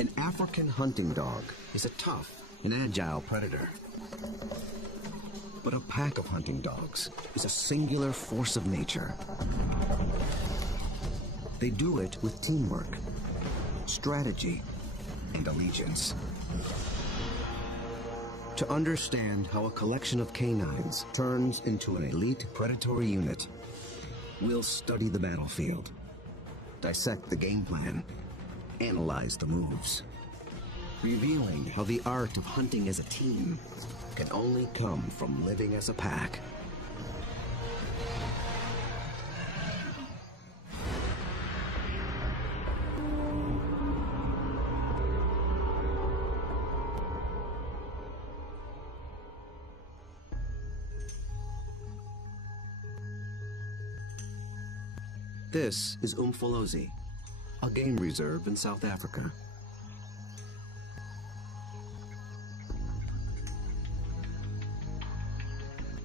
An African hunting dog is a tough and agile predator. But a pack of hunting dogs is a singular force of nature. They do it with teamwork, strategy, and allegiance. To understand how a collection of canines turns into an elite predatory unit, we'll study the battlefield, dissect the game plan, analyze the moves, revealing how the art of hunting as a team can only come from living as a pack. This is Umfolozi, a game reserve in South Africa.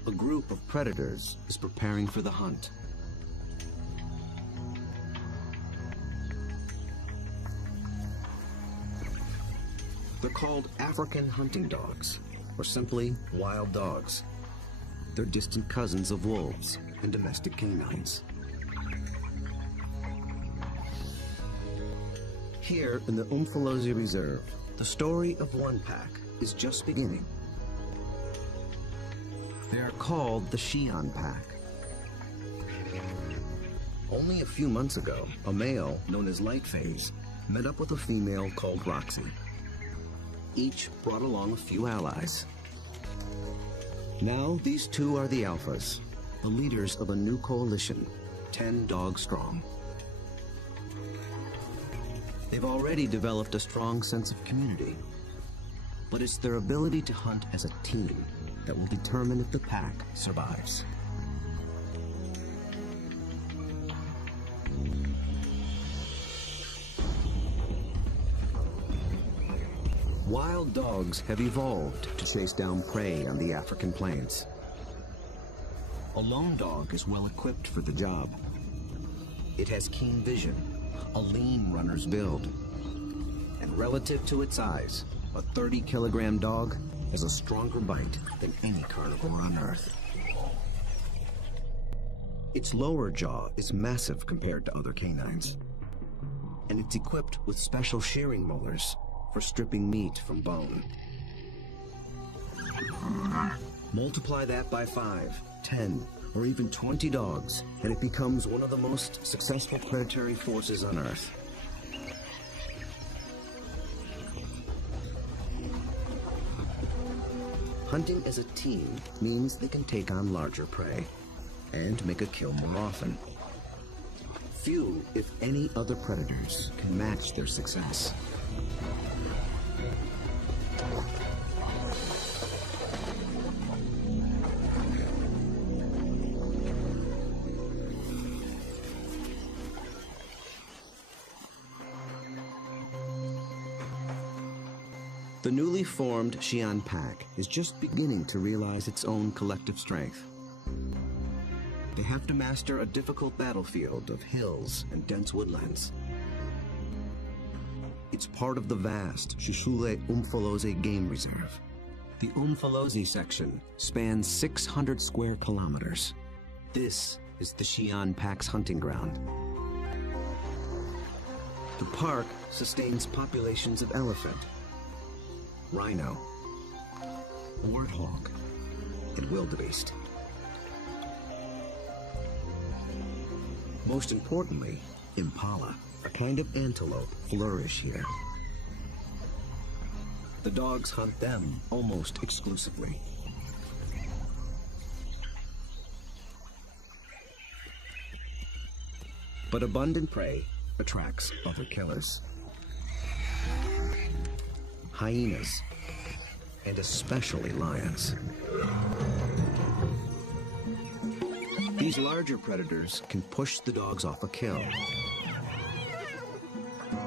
A group of predators is preparing for the hunt. They're called African hunting dogs, or simply wild dogs. They're distant cousins of wolves and domestic canines. Here in the Umfolozi Reserve, the story of one pack is just beginning. They are called the Shian Pack. Only a few months ago, a male known as Lightphase met up with a female called Roxy. Each brought along a few allies. Now these two are the alphas, the leaders of a new coalition, 10 dogs strong. They've already developed a strong sense of community, but it's their ability to hunt as a team that will determine if the pack survives. Wild dogs have evolved to chase down prey on the African plains. A lone dog is well equipped for the job. It has keen vision, a lean runner's build, and relative to its size, a 30-kilogram dog has a stronger bite than any carnivore on Earth. Its lower jaw is massive compared to other canines, and it's equipped with special shearing molars for stripping meat from bone. Multiply that by 5, 10, or even 20 dogs, and it becomes one of the most successful predatory forces on Earth. Hunting as a team means they can take on larger prey and make a kill more often. Few, if any, other predators can match their success. The newly formed Shian Pack is just beginning to realize its own collective strength. They have to master a difficult battlefield of hills and dense woodlands. It's part of the vast Shishule Umfolozi Game Reserve. The Umfolozi section spans 600 square kilometers. This is the Shian Pack's hunting ground. The park sustains populations of elephant, rhino, warthog, and wildebeest. Most importantly, impala, a kind of antelope, flourish here. The dogs hunt them almost exclusively. But abundant prey attracts other killers. Hyenas, and especially lions. These larger predators can push the dogs off a kill.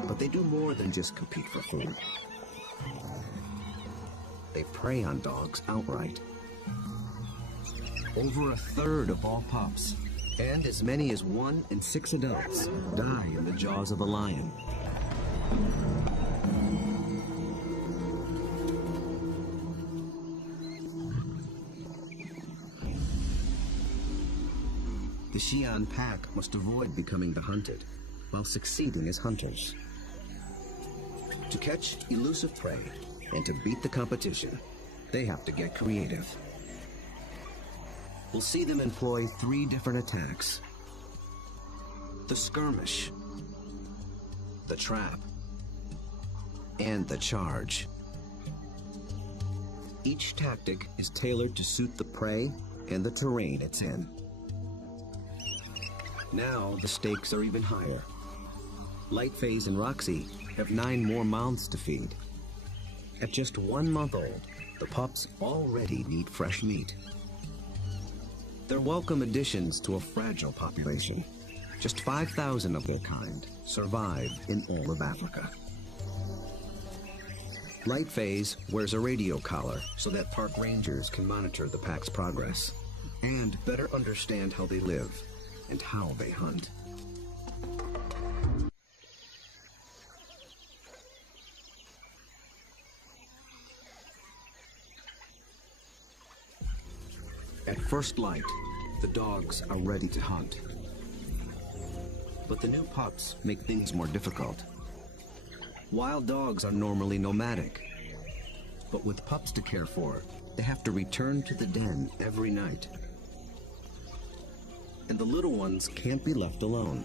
But they do more than just compete for food. They prey on dogs outright. Over a third of all pups, and as many as 1 in 6 adults, die in the jaws of a lion. Xi'an pack must avoid becoming the hunted, while succeeding as hunters. To catch elusive prey and to beat the competition, they have to get creative. We'll see them employ 3 different attacks: the skirmish, the trap, and the charge. Each tactic is tailored to suit the prey and the terrain it's in. Now the stakes are even higher. Lightphase and Roxy have 9 more mouths to feed. At just 1 month old, the pups already need fresh meat. They're welcome additions to a fragile population. Just 5,000 of their kind survive in all of Africa. Lightphase wears a radio collar so that park rangers can monitor the pack's progress and better understand how they live and how they hunt. At first light, the dogs are ready to hunt. But the new pups make things more difficult. Wild dogs are normally nomadic, but with pups to care for, they have to return to the den every night. And the little ones can't be left alone.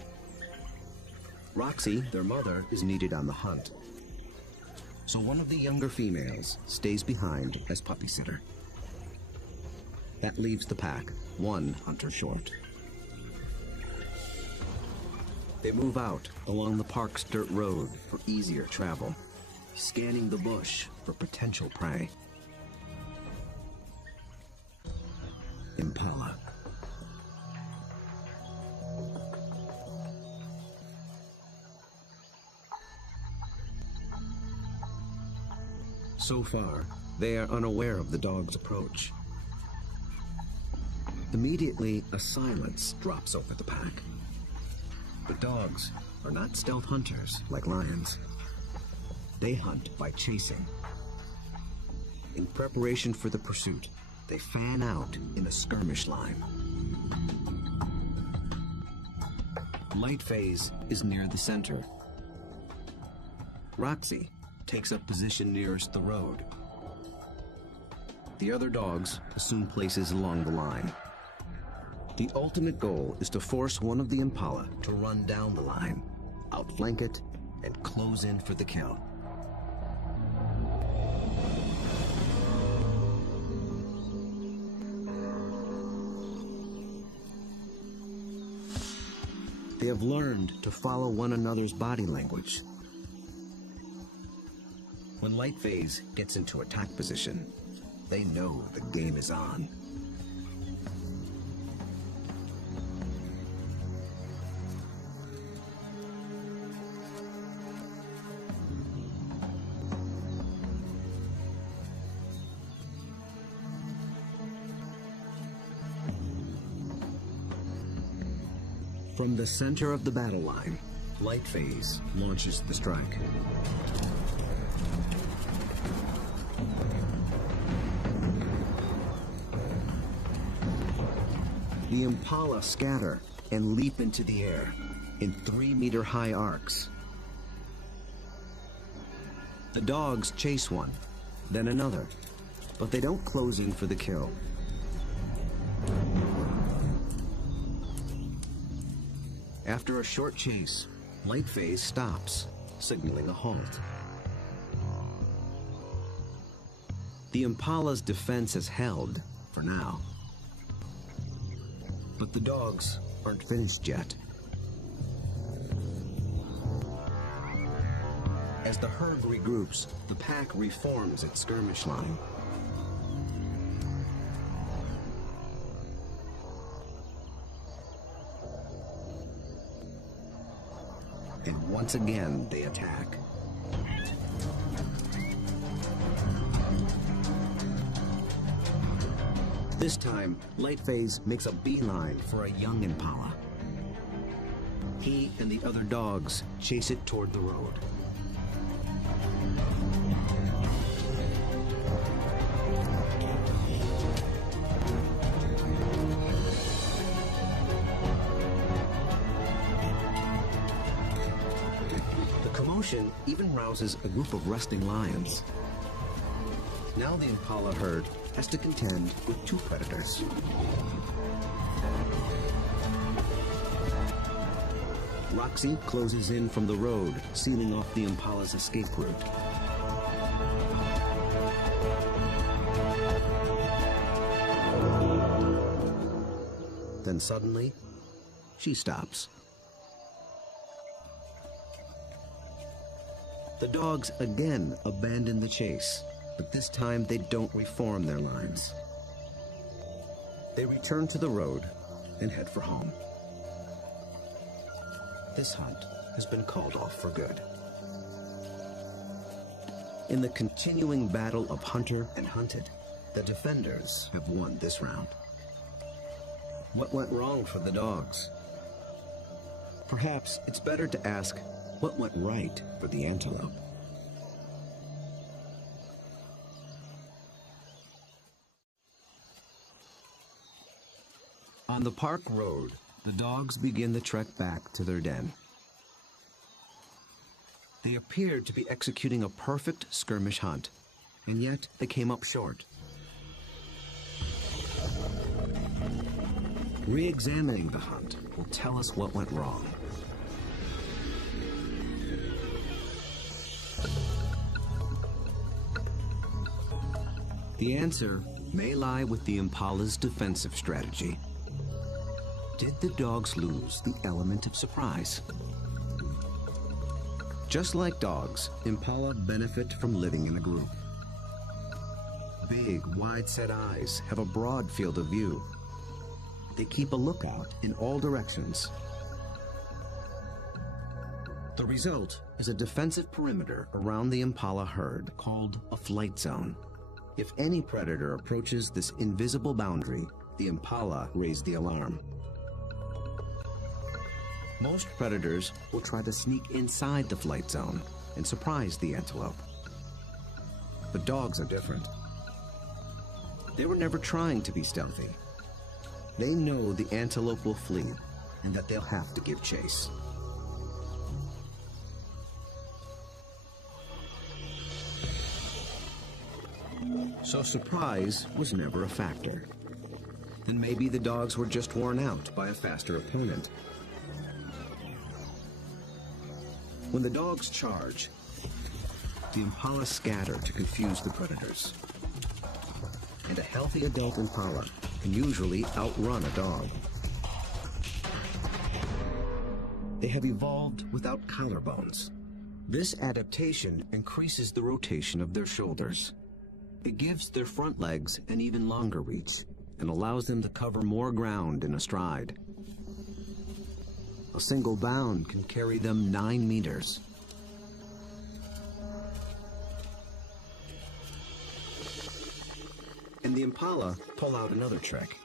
Roxy, their mother, is needed on the hunt. So one of the younger females stays behind as puppy sitter. That leaves the pack 1 hunter short. They move out along the park's dirt road for easier travel, scanning the bush for potential prey. Impala. So far, they are unaware of the dog's approach. Immediately, a silence drops over the pack. The dogs are not stealth hunters like lions. They hunt by chasing. In preparation for the pursuit, they fan out in a skirmish line. Lightphase is near the center. Roxy takes up position nearest the road. The other dogs assume places along the line. The ultimate goal is to force one of the impala to run down the line, outflank it, and close in for the kill. They have learned to follow one another's body language. When Lightphase gets into attack position, they know the game is on. From the center of the battle line, Lightphase launches the strike. The impala scatter and leap into the air in 3-meter-high arcs. The dogs chase one, then another, but they don't close in for the kill. After a short chase, Lightphase stops, signaling a halt. The impala's defense is held, for now. But the dogs aren't finished yet. As the herd regroups, the pack reforms its skirmish line. And once again, they attack. This time, Lightphase makes a beeline for a young impala. He and the other dogs chase it toward the road. commotion even rouses a group of resting lions. Now the impala herd has to contend with two predators. Roxy closes in from the road, sealing off the impala's escape route. Then suddenly, she stops. The dogs again abandon the chase, but this time they don't reform their lines. They return to the road and head for home. This hunt has been called off for good. In the continuing battle of hunter and hunted, the defenders have won this round. What went wrong for the dogs? Perhaps it's better to ask what went right for the antelope. On the park road, the dogs begin the trek back to their den. They appeared to be executing a perfect skirmish hunt, and yet they came up short. Re-examining the hunt will tell us what went wrong. The answer may lie with the impala's defensive strategy. Did the dogs lose the element of surprise? Just like dogs, impala benefit from living in a group. Big, wide-set eyes have a broad field of view. They keep a lookout in all directions. The result is a defensive perimeter around the impala herd called a flight zone. If any predator approaches this invisible boundary, the impala raise the alarm. Most predators will try to sneak inside the flight zone and surprise the antelope. But dogs are different. They were never trying to be stealthy. They know the antelope will flee and that they'll have to give chase. So surprise was never a factor. Then maybe the dogs were just worn out by a faster opponent. When the dogs charge, the impala scatter to confuse the predators. And a healthy adult impala can usually outrun a dog. They have evolved without collarbones. This adaptation increases the rotation of their shoulders. It gives their front legs an even longer reach and allows them to cover more ground in a stride. A single bound can carry them 9 meters. And the impala pull out another trick.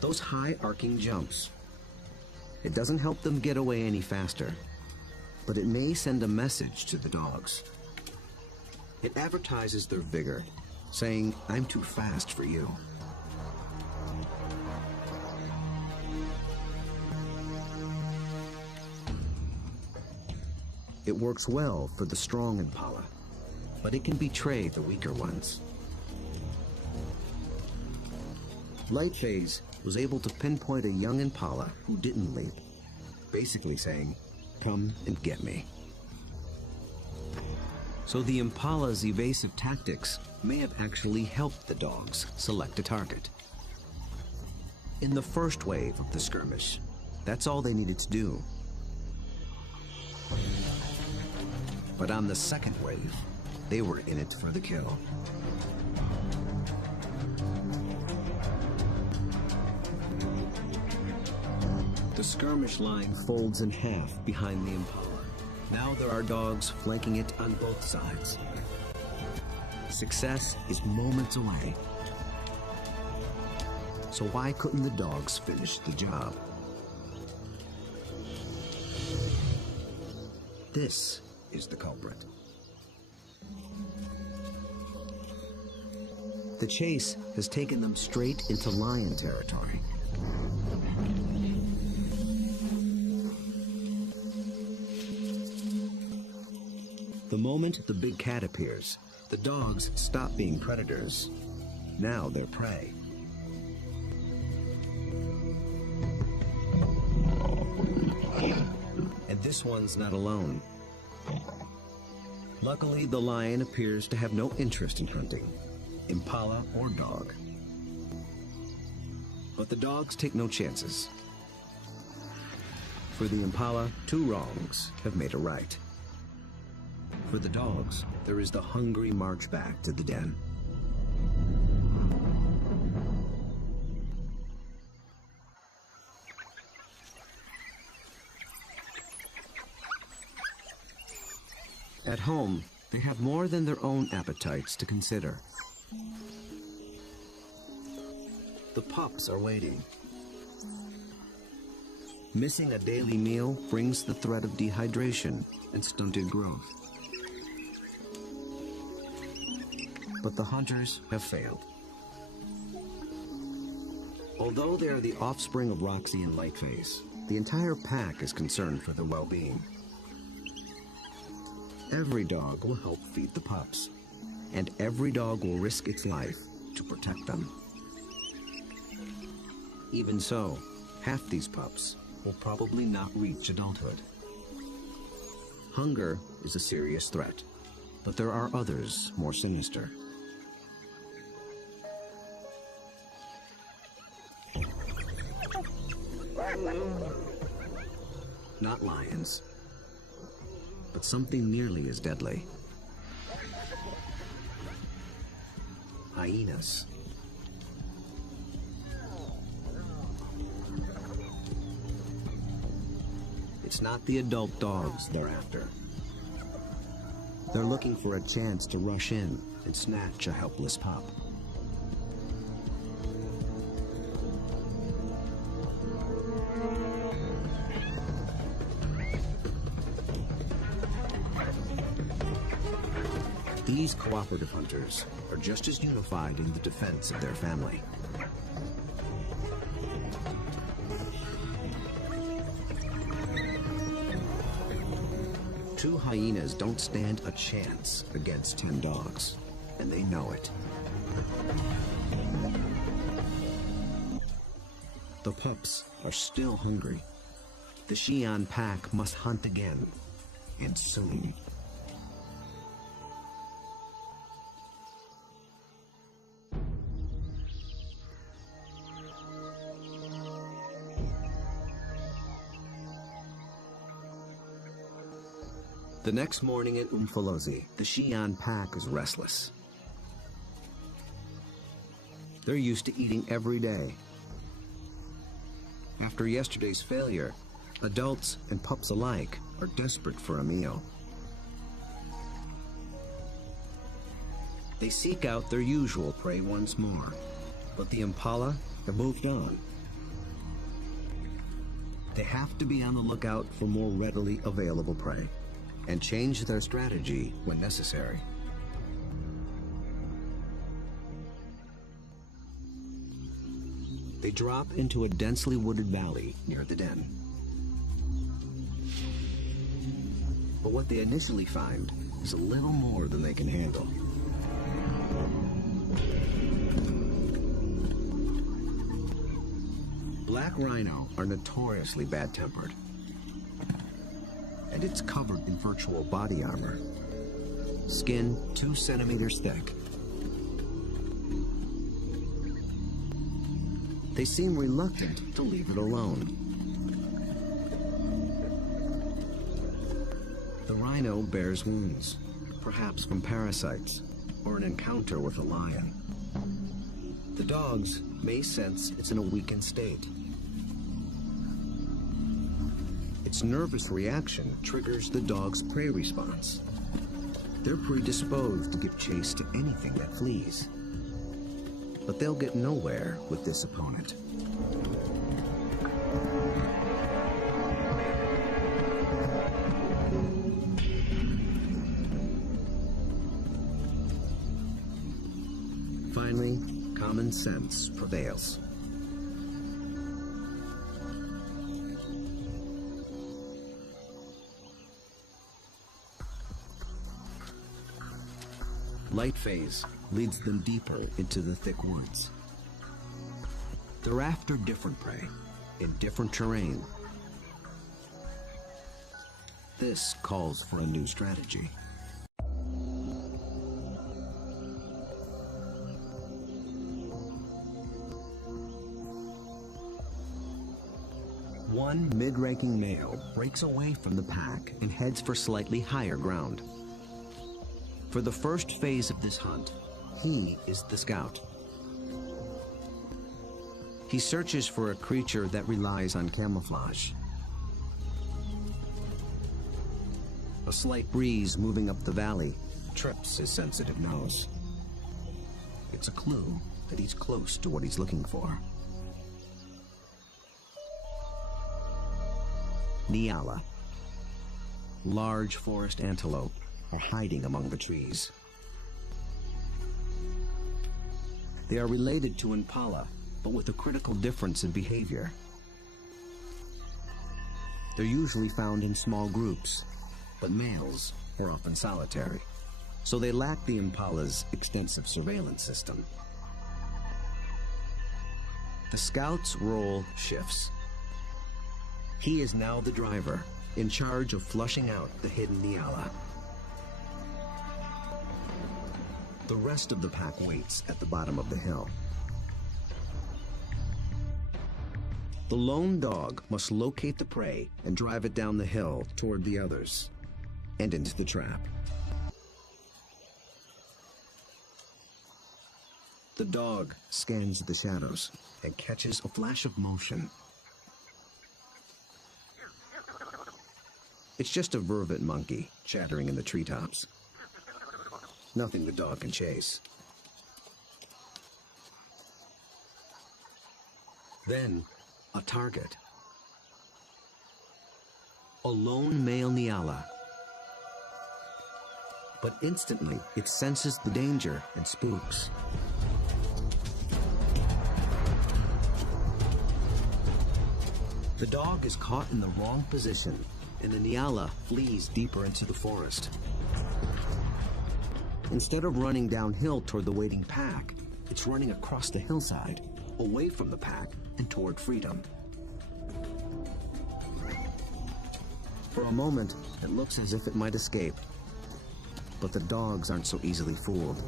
Those high arcing jumps. It doesn't help them get away any faster, but it may send a message to the dogs. It advertises their vigor, saying, "I'm too fast for you." It works well for the strong impala, but it can betray the weaker ones. Lightphase was able to pinpoint a young impala who didn't leap, basically saying, "Come and get me." So the impala's evasive tactics may have actually helped the dogs select a target. In the first wave of the skirmish, that's all they needed to do. But on the second wave, they were in it for the kill. The skirmish line folds in half behind the impala. Now there are dogs flanking it on both sides. Success is moments away. So why couldn't the dogs finish the job? This is the culprit. The chase has taken them straight into lion territory. The moment the big cat appears, the dogs stop being predators. Now they're prey. And this one's not alone. Luckily, the lion appears to have no interest in hunting, impala or dog. But the dogs take no chances. For the impala, 2 wrongs have made a right. For the dogs, there is the hungry march back to the den. At home, they have more than their own appetites to consider. The pups are waiting. Missing a daily meal brings the threat of dehydration and stunted growth. But the hunters have failed. Although they are the offspring of Roxy and Lightface, the entire pack is concerned for their well-being. Every dog will help feed the pups, and every dog will risk its life to protect them. Even so, half these pups will probably not reach adulthood. Hunger is a serious threat, but there are others more sinister. Not lions, but something nearly as deadly. Hyenas. It's not the adult dogs they're after. They're looking for a chance to rush in and snatch a helpless pup. These cooperative hunters are just as unified in the defense of their family. Two hyenas don't stand a chance against 10 dogs, and they know it. The pups are still hungry. The Xi'an pack must hunt again, and soon. The next morning at Umfolozi, the Xi'an pack is restless. They're used to eating every day. After yesterday's failure, adults and pups alike are desperate for a meal. They seek out their usual prey once more, but the impala have moved on. They have to be on the lookout for more readily available prey, and change their strategy when necessary. They drop into a densely wooded valley near the den. But what they initially find is a little more than they can handle. Black rhino are notoriously bad-tempered, and it's covered in virtual body armor. Skin 2 centimeters thick. They seem reluctant to leave it alone. The rhino bears wounds, perhaps from parasites or an encounter with a lion. The dogs may sense it's in a weakened state. Its nervous reaction triggers the dog's prey response. They're predisposed to give chase to anything that flees. But they'll get nowhere with this opponent. Finally, common sense prevails. light phase leads them deeper into the thick woods. They're after different prey in different terrain. This calls for a new strategy. One mid-ranking male breaks away from the pack and heads for slightly higher ground. For the first phase of this hunt, he is the scout. He searches for a creature that relies on camouflage. A slight breeze moving up the valley trips his sensitive nose. It's a clue that he's close to what he's looking for. Nyala. Large forest antelope are hiding among the trees. They are related to impala, but with a critical difference in behavior. They're usually found in small groups, but males are often solitary, so they lack the impala's extensive surveillance system. The scout's role shifts. He is now the driver, in charge of flushing out the hidden Nyala. The rest of the pack waits at the bottom of the hill. The lone dog must locate the prey and drive it down the hill toward the others and into the trap. The dog scans the shadows and catches a flash of motion. It's just a vervet monkey chattering in the treetops. Nothing the dog can chase. Then, a target. A lone male Nyala. But instantly, it senses the danger and spooks. The dog is caught in the wrong position, and the Nyala flees deeper into the forest. Instead of running downhill toward the waiting pack, it's running across the hillside, away from the pack and toward freedom. For a moment, it looks as if it might escape, but the dogs aren't so easily fooled.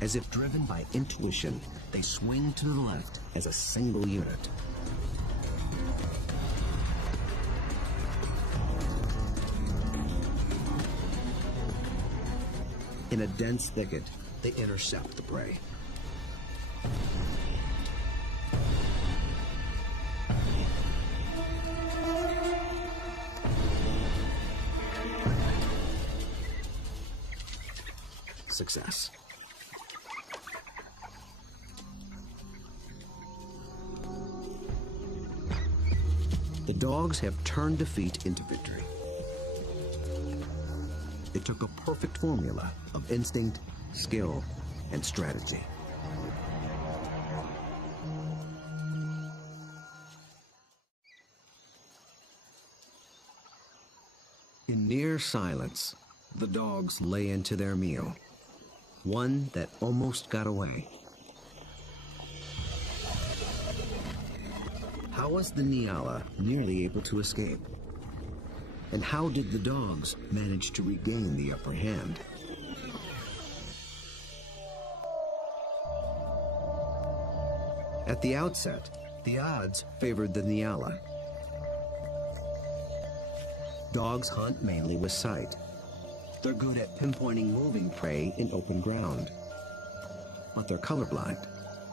As if driven by intuition, they swing to the left as a single unit. In a dense thicket, they intercept the prey. Success. The dogs have turned defeat into victory. It took a perfect formula of instinct, skill, and strategy. In near silence, the dogs lay into their meal, one that almost got away. How was the Nyala nearly able to escape? And how did the dogs manage to regain the upper hand? At the outset, the odds favored the Nyala. Dogs hunt mainly with sight. They're good at pinpointing moving prey in open ground. But they're colorblind,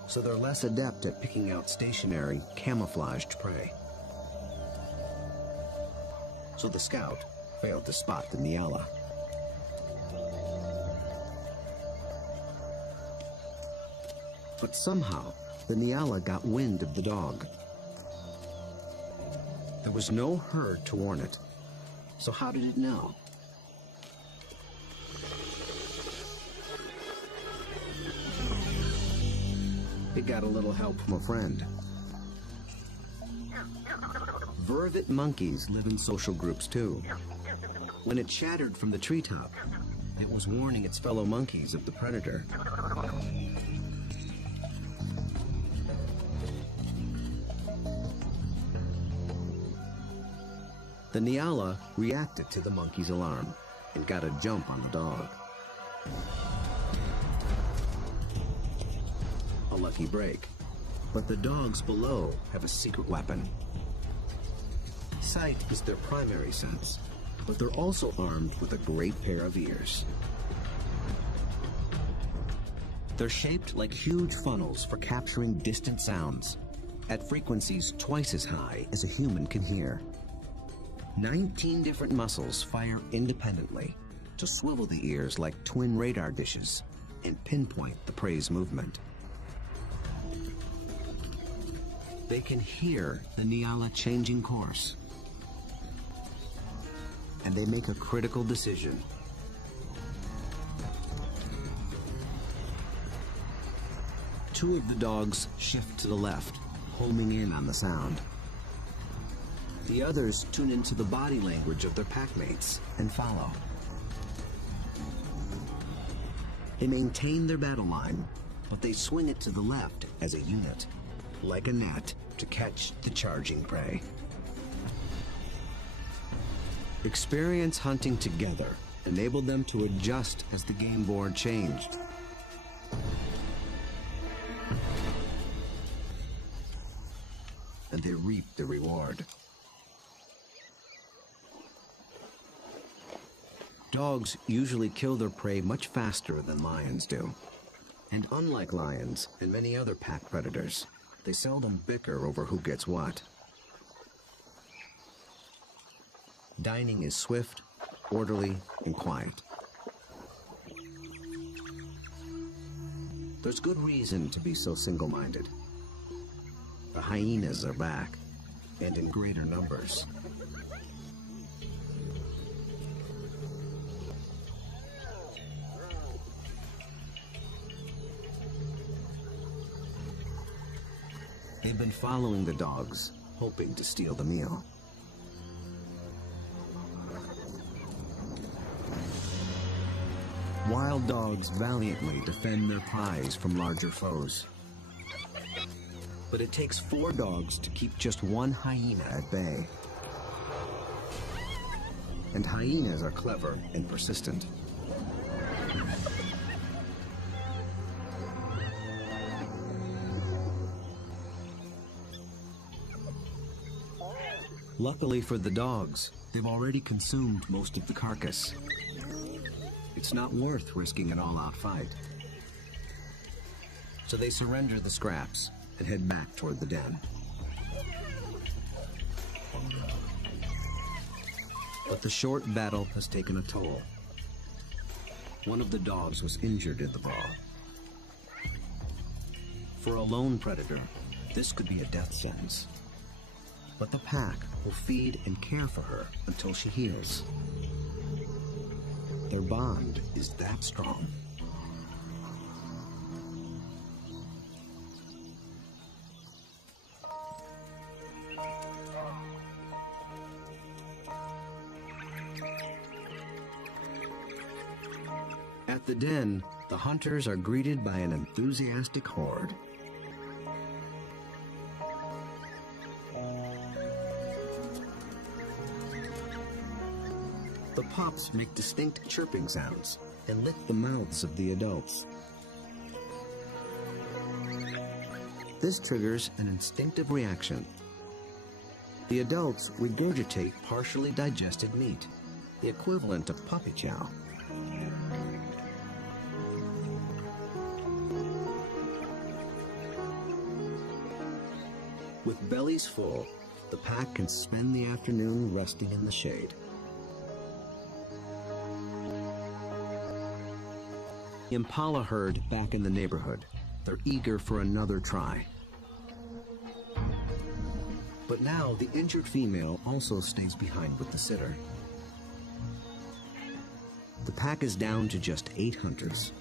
so they're less adept at picking out stationary, camouflaged prey. So the scout failed to spot the Nyala. But somehow, the Nyala got wind of the dog. There was no herd to warn it, so how did it know? It got a little help from a friend. Vervet monkeys live in social groups too. When it chattered from the treetop, It was warning its fellow monkeys of the predator. The Nyala reacted to the monkey's alarm and got a jump on the dog. A lucky break. But the dogs below have a secret weapon. Sight is their primary sense, but they're also armed with a great pair of ears. They're shaped like huge funnels for capturing distant sounds at frequencies twice as high as a human can hear. 19 different muscles fire independently to swivel the ears like twin radar dishes and pinpoint the prey's movement. They can hear the Nyala changing course, and they make a critical decision. Two of the dogs shift to the left, homing in on the sound. The others tune into the body language of their packmates and follow. They maintain their battle line, but they swing it to the left as a unit, like a net, to catch the charging prey. Experience hunting together enabled them to adjust as the game board changed. And they reaped the reward. Dogs usually kill their prey much faster than lions do. And unlike lions and many other pack predators, they seldom bicker over who gets what. Dining is swift, orderly, and quiet. There's good reason to be so single-minded. The hyenas are back, and in greater numbers. They've been following the dogs, hoping to steal the meal. Wild dogs valiantly defend their prize from larger foes. But it takes 4 dogs to keep just one hyena at bay. And hyenas are clever and persistent. Luckily for the dogs, they've already consumed most of the carcass. It's not worth risking an all-out fight. So they surrender the scraps and head back toward the den. But the short battle has taken a toll. One of the dogs was injured in the brawl. For a lone predator, this could be a death sentence. But the pack will feed and care for her until she heals. Their bond is that strong. At the den, the hunters are greeted by an enthusiastic horde. The pups make distinct chirping sounds and lick the mouths of the adults. This triggers an instinctive reaction. The adults regurgitate partially digested meat, the equivalent of puppy chow. With bellies full, the pack can spend the afternoon resting in the shade. Impala herd back in the neighborhood. They're eager for another try. But now the injured female also stays behind with the sitter. The pack is down to just 8 hunters,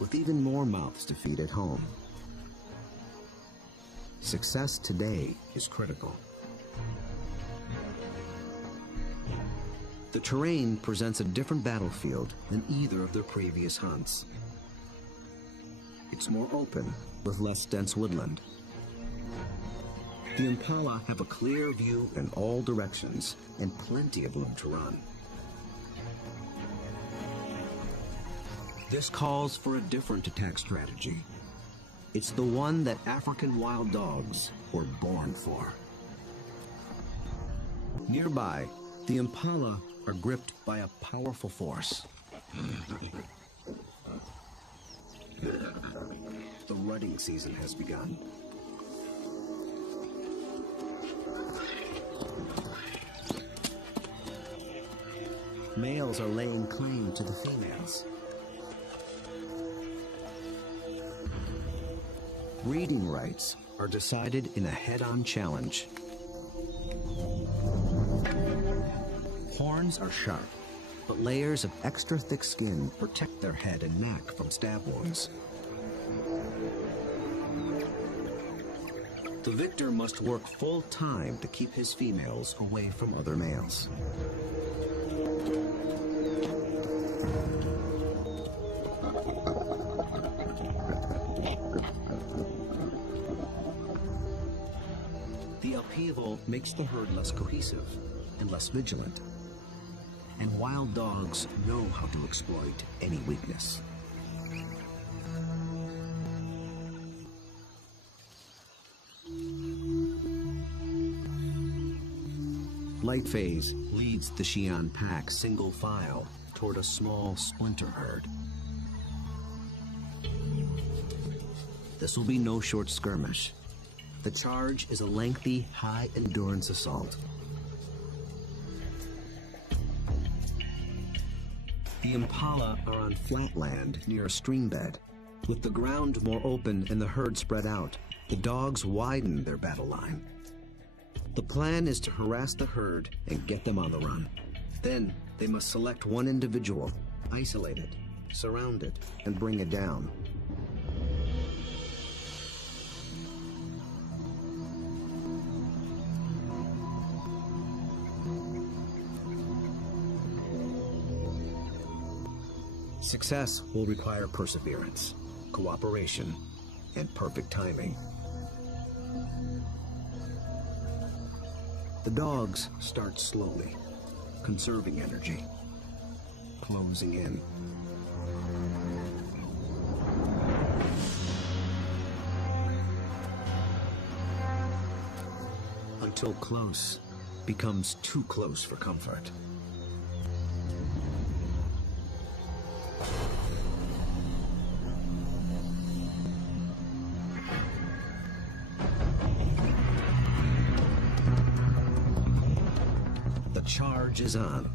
with even more mouths to feed at home. Success today is critical. The terrain presents a different battlefield than either of their previous hunts. It's more open, with less dense woodland. The impala have a clear view in all directions and plenty of room to run. This calls for a different attack strategy. It's the one that African wild dogs were born for. Nearby, the impala are gripped by a powerful force. The rutting season has begun. Males are laying claim to the females. Breeding rights are decided in a head-on challenge. Horns are sharp, but layers of extra thick skin protect their head and neck from stab wounds. The victor must work full time to keep his females away from other males. The upheaval makes the herd less cohesive and less vigilant. And wild dogs know how to exploit any weakness. Lightface leads the Xi'an pack single file toward a small splinter herd. This will be no short skirmish. The charge is a lengthy, high-endurance assault. The impala are on flat land near a stream bed. With the ground more open and the herd spread out, the dogs widen their battle line. The plan is to harass the herd and get them on the run. Then they must select one individual, isolate it, surround it, and bring it down. Success will require perseverance, cooperation, and perfect timing. The dogs start slowly, conserving energy, closing in. Until close becomes too close for comfort. Charge is on.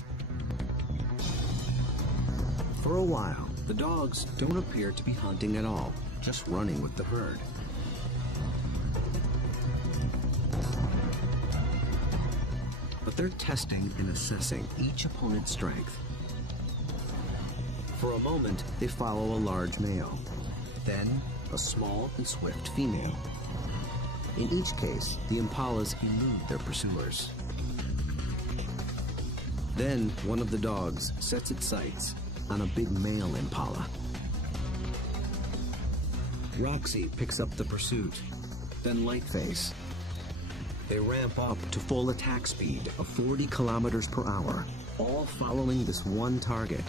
For a while, the dogs don't appear to be hunting at all, just running with the herd. But they're testing and assessing each opponent's strength. For a moment, they follow a large male, then a small and swift female. In each case, the impalas elude their pursuers. Then one of the dogs sets its sights on a big male impala. Roxy picks up the pursuit, then Lightface. They ramp up to full attack speed of 40 kilometers per hour, all following this one target.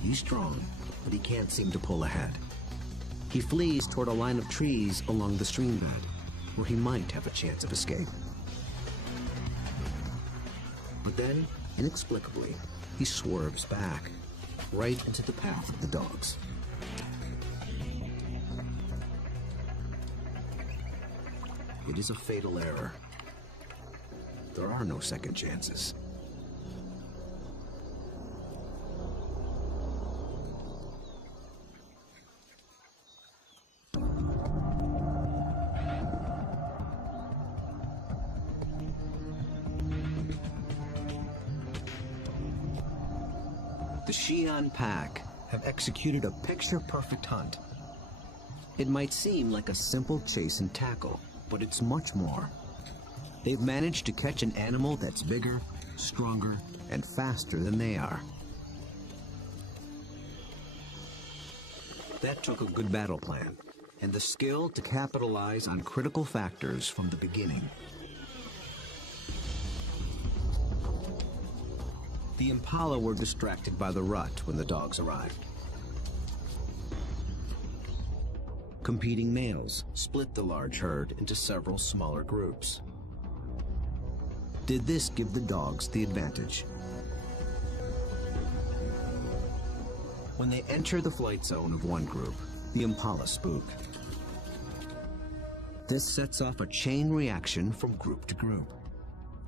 He's strong, but he can't seem to pull ahead. He flees toward a line of trees along the stream bed, where he might have a chance of escape. But then, inexplicably, he swerves back, right into the path of the dogs. It is a fatal error. There are no second chances. The Xi'an pack have executed a picture-perfect hunt. It might seem like a simple chase and tackle, but it's much more. They've managed to catch an animal that's bigger, stronger, and faster than they are. That took a good battle plan, and the skill to capitalize on critical factors from the beginning. The impala were distracted by the rut when the dogs arrived. Competing males split the large herd into several smaller groups. Did this give the dogs the advantage? When they enter the flight zone of one group, the impala spook. This sets off a chain reaction from group to group.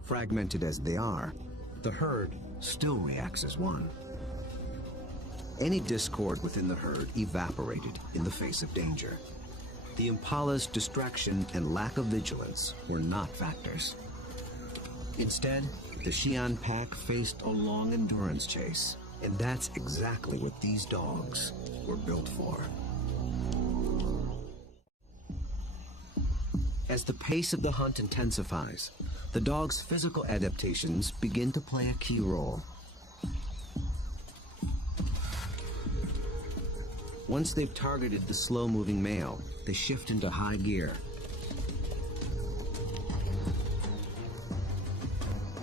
Fragmented as they are, the herd still reacts as one. Any discord within the herd evaporated in the face of danger. The impala's distraction and lack of vigilance were not factors. Instead, the Xi'an pack faced a long endurance chase, and that's exactly what these dogs were built for. As the pace of the hunt intensifies, the dog's physical adaptations begin to play a key role. Once they've targeted the slow-moving male, they shift into high gear.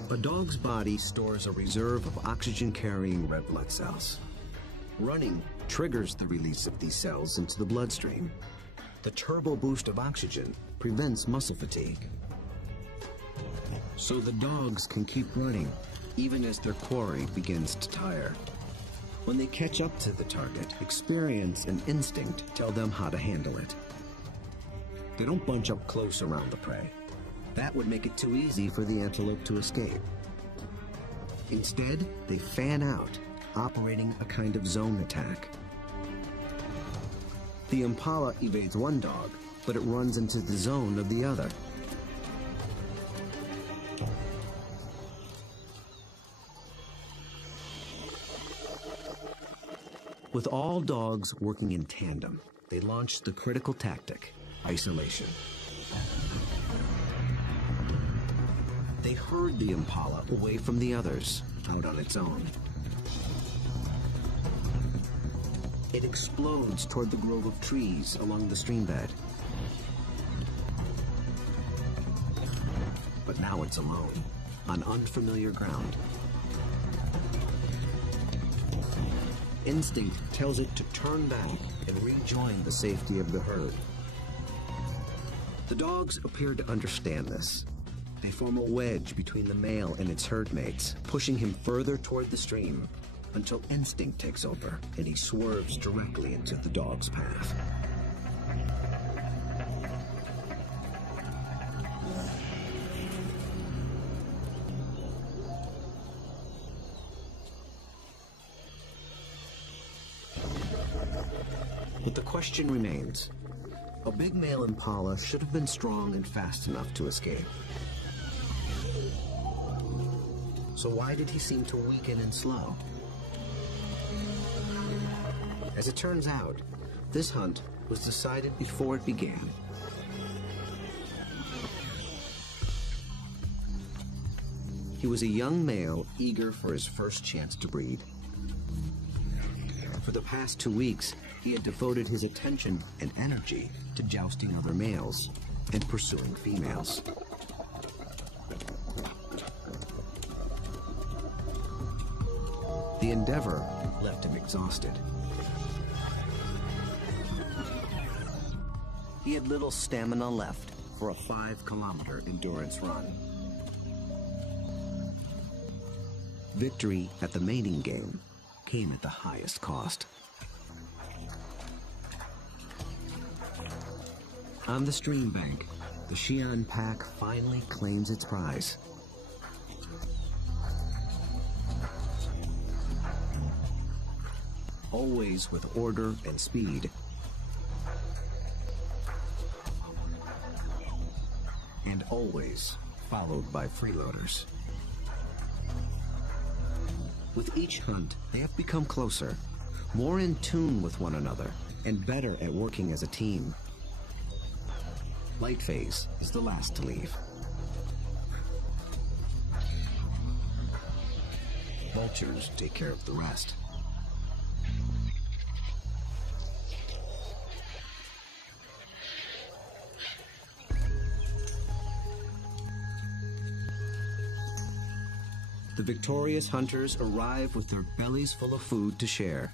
A dog's body stores a reserve of oxygen-carrying red blood cells. Running triggers the release of these cells into the bloodstream. The turbo boost of oxygen prevents muscle fatigue. So the dogs can keep running, even as their quarry begins to tire. When they catch up to the target, experience and instinct tell them how to handle it. They don't bunch up close around the prey. That would make it too easy for the antelope to escape. Instead, they fan out, operating a kind of zone attack. The impala evades one dog, but it runs into the zone of the other. With all dogs working in tandem, they launched the critical tactic, isolation. They herd the impala away from the others, out on its own. It explodes toward the grove of trees along the streambed. But now it's alone, on unfamiliar ground. Instinct tells it to turn back and rejoin the safety of the herd. The dogs appear to understand this. They form a wedge between the male and its herd mates, pushing him further toward the stream until instinct takes over and he swerves directly into the dog's path. But the question remains. A big male impala should have been strong and fast enough to escape. So why did he seem to weaken and slow? As it turns out, this hunt was decided before it began. He was a young male eager for his first chance to breed. For the past 2 weeks, he had devoted his attention and energy to jousting other males and pursuing females. The endeavor left him exhausted. He had little stamina left for a 5-kilometer endurance run. Victory at the mating game came at the highest cost. On the stream bank, the Xi'an pack finally claims its prize. Always with order and speed. And always followed by freeloaders. With each hunt, they have become closer, more in tune with one another, and better at working as a team. Light Phase is the last to leave. vultures take care of the rest. The victorious hunters arrive with their bellies full of food to share,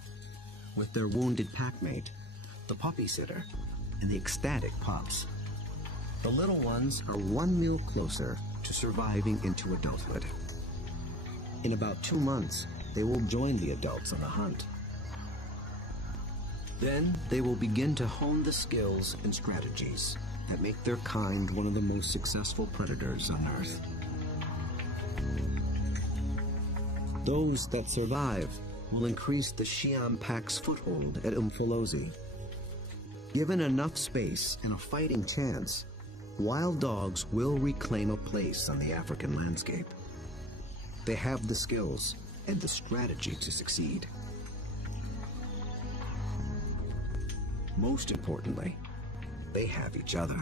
with their wounded packmate, the puppy sitter, and the ecstatic pups. The little ones are one meal closer to surviving into adulthood. In about 2 months, they will join the adults on the hunt. Then they will begin to hone the skills and strategies that make their kind one of the most successful predators on Earth. Those that survive will increase the Siam pack's foothold at Umfolozi. Given enough space and a fighting chance, wild dogs will reclaim a place on the African landscape. They have the skills and the strategy to succeed. Most importantly, they have each other.